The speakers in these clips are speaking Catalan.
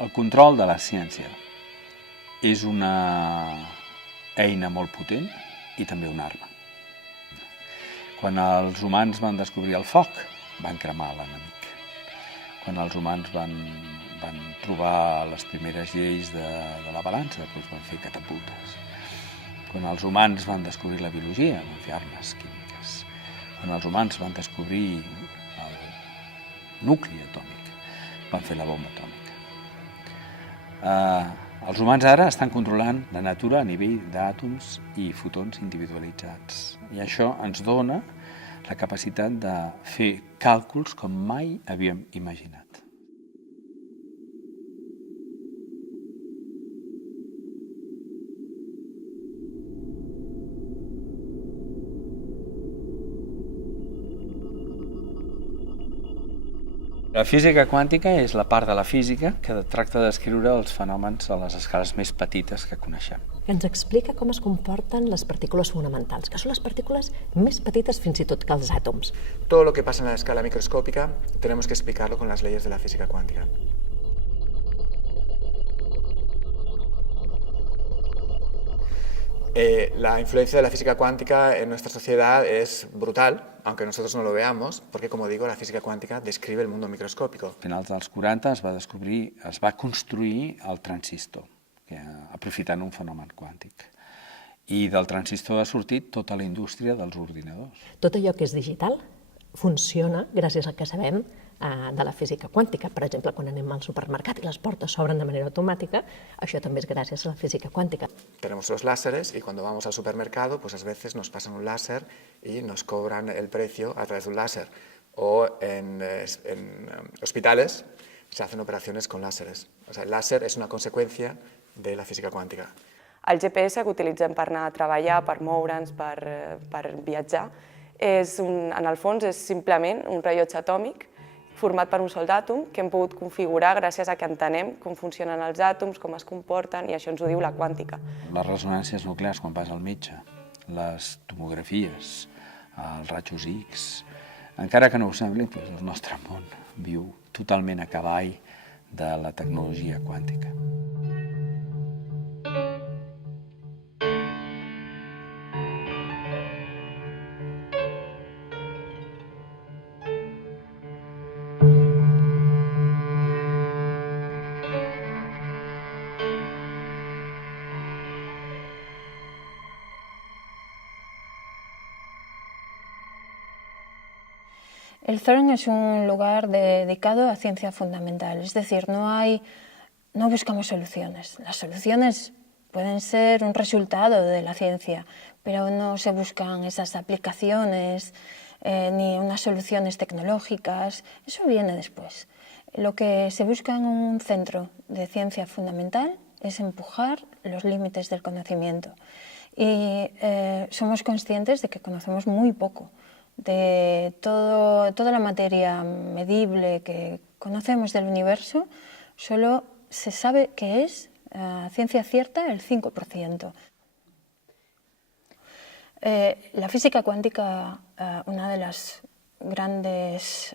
El control de la ciència és una eina molt potent i també una arma. Quan els humans van descobrir el foc, van cremar l'enemic. Quan els humans van trobar les primeres lleis de la balança, doncs van fer catapultes. Quan els humans van descobrir la biologia, van fer armes químiques. Quan els humans van descobrir el nucli atòmic, van fer la bomba atòmica. Els humans ara estan controlant la natura a nivell d'àtoms i fotons individualitzats. I això ens dona la capacitat de fer càlculs com mai havíem imaginat. La física quàntica és la part de la física que tracta de descriure els fenòmens a les escales més petites que coneixem. Ens explica com es comporten les partícules fonamentals, que són les partícules més petites fins i tot que els àtoms. Todo lo que pasa en la escala microscópica tenemos que explicarlo con las leyes de la física cuántica. La influencia de la física cuántica en nuestra sociedad es brutal, aunque nosotros no lo veamos, porque, como digo, la física cuántica describe el mundo microscópico. A finals dels 40 es va construir el transistor, aprofitant un fenomen quàntic. I del transistor ha sortit tota la indústria dels ordinadors. Tot allò que és digital funciona gràcies al que sabem de la física quàntica. Per exemple, quan anem al supermercat i les portes s'obren de manera automàtica, això també és gràcies a la física quàntica. Tenemos los láseres y cuando vamos al supermercado, pues a veces nos pasan un láser y nos cobran el precio a través de un láser. O en hospitales se hacen operaciones con láseres. O sea, el láser es una consecuencia de la física quàntica. El GPS que utilitzem per anar a treballar, per moure'ns, per viatjar, en el fons és simplement un rellotge atòmic format per un sol àtom que hem pogut configurar gràcies a que entenem com funcionen els àtoms, com es comporten, i això ens ho diu la quàntica. Les ressonàncies nuclears quan vas al metge, les tomografies, els rajos X, encara que no ho sembli, el nostre món viu totalment a cavall de la tecnologia quàntica. El CERN es un lugar dedicado a ciencia fundamental, es decir, no buscamos soluciones. Las soluciones pueden ser un resultado de la ciencia, pero no se buscan esas aplicaciones ni unas soluciones tecnológicas, eso viene después. Lo que se busca en un centro de ciencia fundamental es empujar los límites del conocimiento. Y somos conscientes de que conocemos muy poco. De toda la materia medible que conocemos del universo, solo se sabe que es, a ciencia cierta, el 5%. La física cuántica, una de las grandes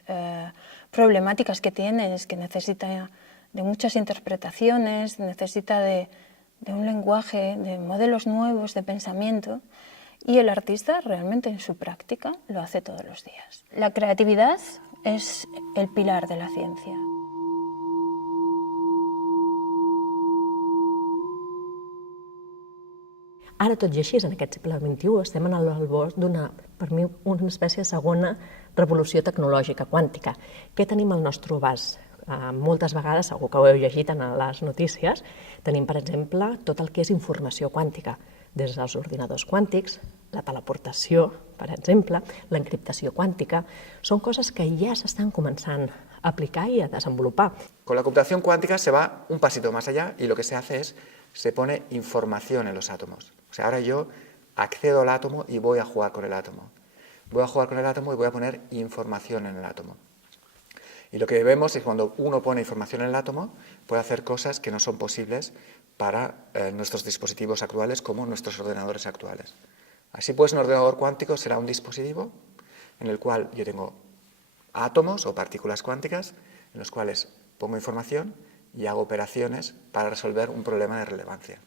problemáticas que tiene es que necesita de muchas interpretaciones, necesita de un lenguaje, de modelos nuevos de pensamiento. Y el artista realmente en su práctica lo hace todos los días. La creatividad es el pilar de la ciencia. Ara, tot i així, en aquest segle XXI, estem en l'albor d'una, per mi, una espècie de segona revolució tecnològica quàntica. Què tenim al nostre abast? Moltes vegades, segur que ho heu llegit en les notícies, tenim, per exemple, tot el que és informació quàntica, des dels ordinadors quàntics, la teleportació, per exemple, l'encriptació quàntica, són coses que ja s'estan començant a aplicar i a desenvolupar. Con la computación cuántica se va un pasito más allá y lo que se hace es, se pone información en los átomos. O sea, ahora yo accedo al átomo y voy a jugar con el átomo. Voy a jugar con el átomo y voy a poner información en el átomo. Y lo que vemos es que cuando uno pone información en el átomo, puede hacer cosas que no son posibles para nuestros dispositivos actuales como nuestros ordenadores actuales. Así pues, un ordenador cuántico será un dispositivo en el cual yo tengo átomos o partículas cuánticas en los cuales pongo información y hago operaciones para resolver un problema de relevancia.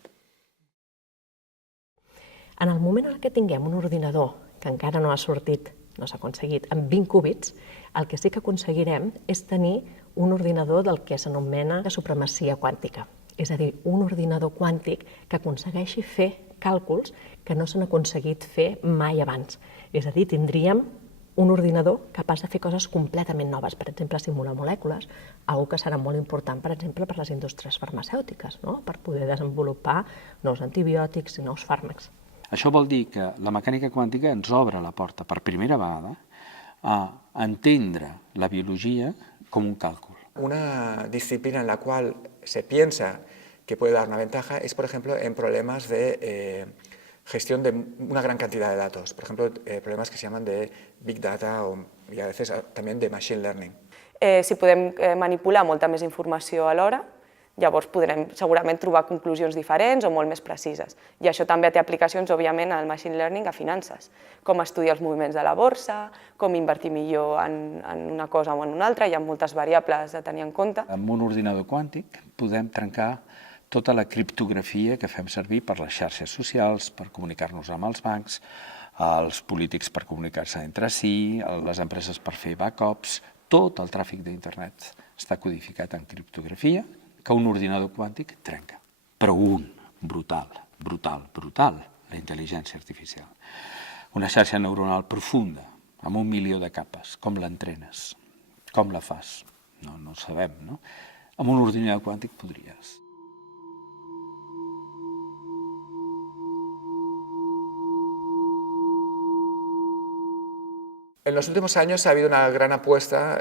En el moment en què tinguem un ordinador que encara no ha sortit, no s'ha aconseguit, amb 20 qubits, el que sí que aconseguirem és tenir un ordinador del que s'anomena supremacia quàntica. És a dir, un ordinador quàntic que aconsegueixi fer càlculs que no s'han aconseguit fer mai abans. És a dir, tindríem un ordinador capaç de fer coses completament noves, per exemple, simular molècules, algo que serà molt important, per exemple, per les indústries farmacèutiques, no? Per poder desenvolupar nous antibiòtics i nous fàrmacs. Això vol dir que la mecànica quàntica ens obre la porta per primera vegada a entendre la biologia com un càlcul. Una disciplina en la cual se piensa que puede dar una ventaja es, por ejemplo, en problemas de gestión de una gran cantidad de datos. Por ejemplo, problemas que se llaman de Big Data y a veces también de Machine Learning. Si podem manipular molta més informació alhora, llavors podrem segurament trobar conclusions diferents o molt més precises. I això també té aplicacions, òbviament, al machine learning a finances, com estudiar els moviments de la borsa, com invertir millor en una cosa o en una altra, hi ha moltes variables a tenir en compte. Amb un ordinador quàntic podem trencar tota la criptografia que fem servir per les xarxes socials, per comunicar-nos amb els bancs, els polítics per comunicar-se entre si, les empreses per fer backups. Tot el tràfic d'internet està codificat en criptografia que un ordinador quàntic trenca. Però brutal, la intel·ligència artificial. Una xarxa neuronal profunda, amb 1 milió de capes. Com l'entrenes? Com la fas? No ho sabem, no? Amb un ordinador quàntic podries. En los últimos años ha habido una gran apuesta,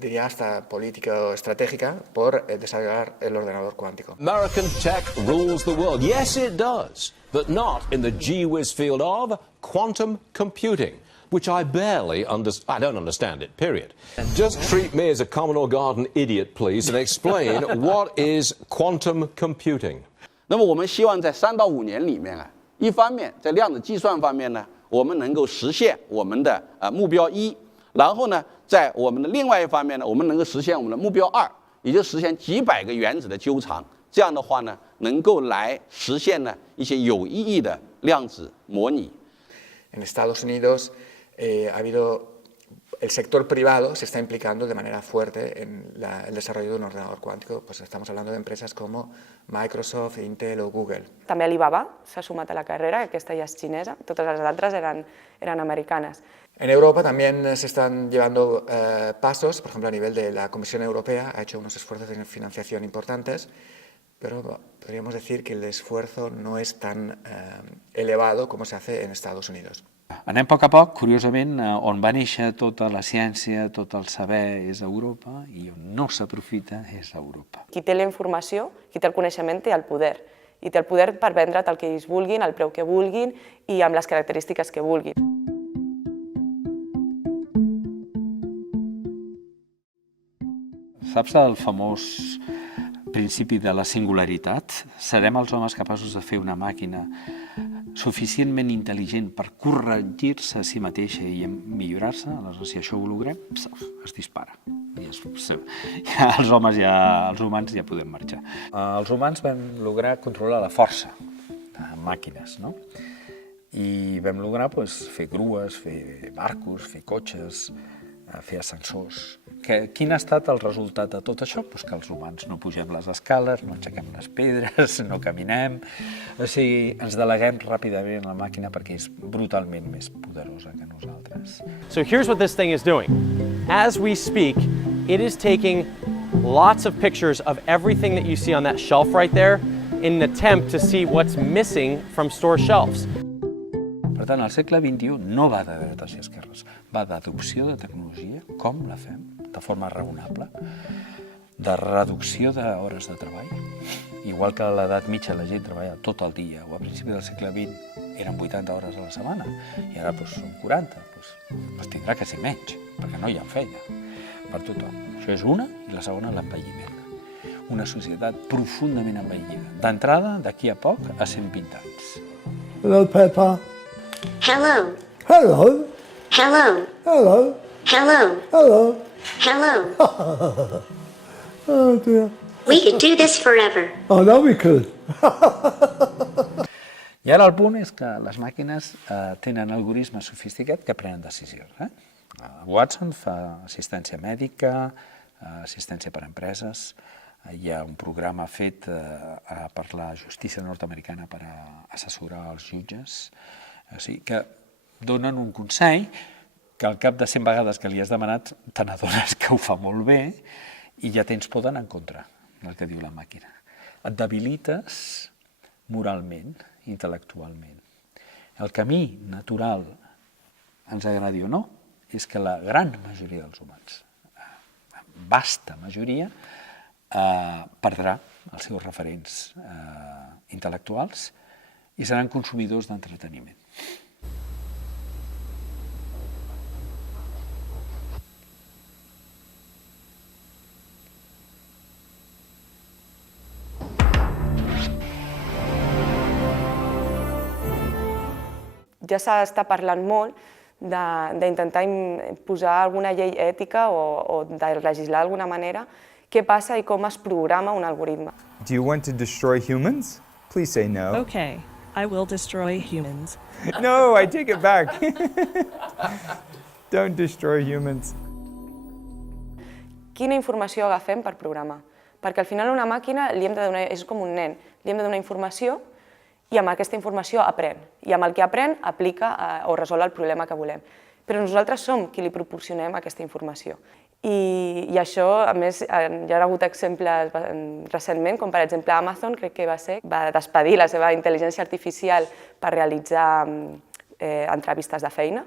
diría hasta política o estratégica, por desarrollar el ordenador cuántico. American tech rules the world. Yes, it does, but not in the gee-whiz field of quantum computing, which I don't understand it, period. Just treat me as a Commodore Garden idiot, please, and explain what is quantum computing. 那么我们希望在3到5年里面一方面在量子计算方面呢，我们能够实现我们的目标1，然后呢，在我们的另外一方面呢，我们能够实现我们的目标2，也就实现几百个原子的纠缠。这样的话呢，能够来实现呢一些有意义的量子模拟。En Estados Unidos ha habido el sector privado se está implicando de manera fuerte en el desarrollo de un ordenador cuántico. Pues estamos hablando de empresas como Microsoft, Intel o Google. També Alibaba s'ha sumat a la carrera, aquesta ja és xinesa, totes les altres eren americanes. En Europa también se están llevando pasos, por ejemplo a nivel de la Comisión Europea ha hecho unos esfuerzos de financiación importantes, pero podríamos decir que el esfuerzo no es tan elevado como se hace en Estados Unidos. Anem a poc, curiosament, on va néixer tota la ciència, tot el saber és a Europa i on no s'aprofita és a Europa. Qui té la informació, qui té el coneixement, té el poder. I té el poder per vendre't el que ells vulguin, al preu que vulguin i amb les característiques que vulguin. Saps el famós principi de la singularitat? Serem els homes capaços de fer una màquina suficientment intel·ligent per corregir-se a si mateixa i millorar-se, aleshores si això ho logrem, es dispara. Els humans ja podem marxar. Els humans vam lograr controlar la força de màquines, no? I vam lograr fer grues, fer barcos, fer cotxes, fer ascensors. Quin ha estat el resultat de tot això? Que els humans no pugem les escales, no aixequem les pedres, no caminem, o sigui, ens deleguem ràpidament a la màquina perquè és brutalment més poderosa que nosaltres. So here's what this thing is doing. As we speak, it is taking lots of pictures of everything that you see on that shelf right there in an attempt to see what's missing from store shelves. Per tant, el segle XXI no va de dretes i esquerres, va d'adopció de tecnologia, com la fem, de forma raonable, de reducció d'hores de treball. Igual que a l'edat mitja la gent treballa tot el dia, o a principi del segle XX eren 80 hores a la setmana, i ara són 40, es tindrà que ser menys, perquè no hi ha feina per tothom. Això és una, i la segona, l'envelliment. Una societat profundament envellida. D'entrada, d'aquí a poc, a 120 anys. Hello, Peppa. Hello. Hello. Hello. Hello. Hello. Hello. Hello. Oh dear. We could do this forever. I know we could. I ara el punt és que les màquines tenen algoritmes sofisticats que prenen decisions. Watson fa assistència mèdica, assistència per a empreses, hi ha un programa fet per la justícia nord-americana per assessorar els jutges, o sigui que donen un consell que al cap de 100 vegades que li has demanat te n'adones que ho fa molt bé i ja tens por d'anar en contra del que diu la màquina. Et debilites moralment, intel·lectualment. El camí natural, ens agradi o no, és que la gran majoria dels humans, vasta majoria, perdrà els seus referents intel·lectuals i seran consumidors d'entreteniment. Ja s'està parlant molt d'intentar posar alguna llei ètica o de legislar d'alguna manera què passa i com es programa un algoritme. Do you want to destroy humans? Please say no. Okay, I will destroy humans. No, I take it back. Don't destroy humans. Quina informació agafem per programar? Perquè al final una màquina li hem de donar, és com un nen, li hem de donar informació i amb aquesta informació aprèn. I amb el que aprèn aplica o resol el problema que volem. Però nosaltres som qui li proporcionem aquesta informació. I això, a més, hi ha hagut exemples recentment, com per exemple Amazon, crec que va despedir la seva intel·ligència artificial per realitzar entrevistes de feina,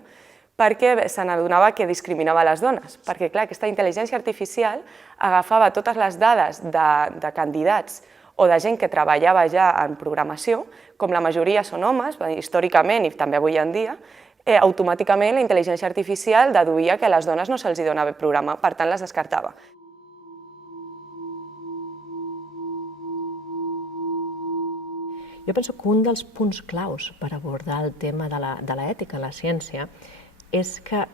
perquè se n'adonava que discriminava les dones. Perquè, clar, aquesta intel·ligència artificial agafava totes les dades de candidats o de gent que treballava ja en programació, com la majoria són homes, històricament i també avui en dia, automàticament la intel·ligència artificial deduïa que a les dones no se'ls donava programar, per tant les descartava. Jo penso que un dels punts claus per abordar el tema de l'ètica en la ciència és que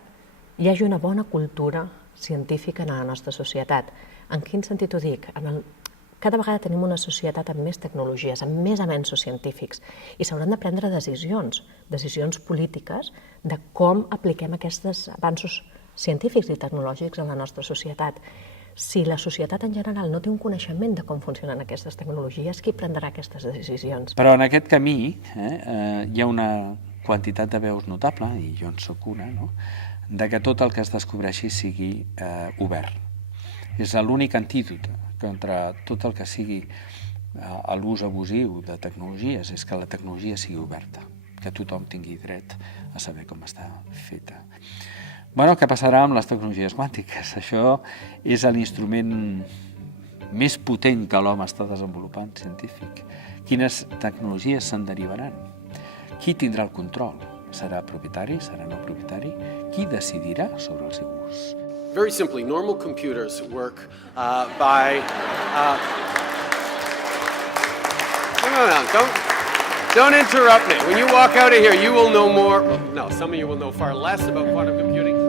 hi hagi una bona cultura científica en la nostra societat. En quin sentit ho dic? Cada vegada tenim una societat amb més tecnologies, amb més avenços científics, i s'hauran de prendre decisions polítiques de com apliquem aquests avanços científics i tecnològics en la nostra societat. Si la societat en general no té un coneixement de com funcionen aquestes tecnologies, qui prendrà aquestes decisions? Però en aquest camí hi ha una quantitat de veus notable, i jo en soc una, de que tot el que es descobreixi sigui obert. És l'únic antídot contra tot el que sigui l'ús abusiu de tecnologies, és que la tecnologia sigui oberta, que tothom tingui dret a saber com està feta. Bueno, què passarà amb les tecnologies quàntiques? Això és l'instrument més potent que l'home està desenvolupant científic. Quines tecnologies se'n derivaran? Qui tindrà el control? Serà propietari? Serà no propietari? Qui decidirà sobre el seu ús? Very simply, normal computers work by... No, don't interrupt me. When you walk out of here, you will know more. No, some of you will know far less about quantum computing.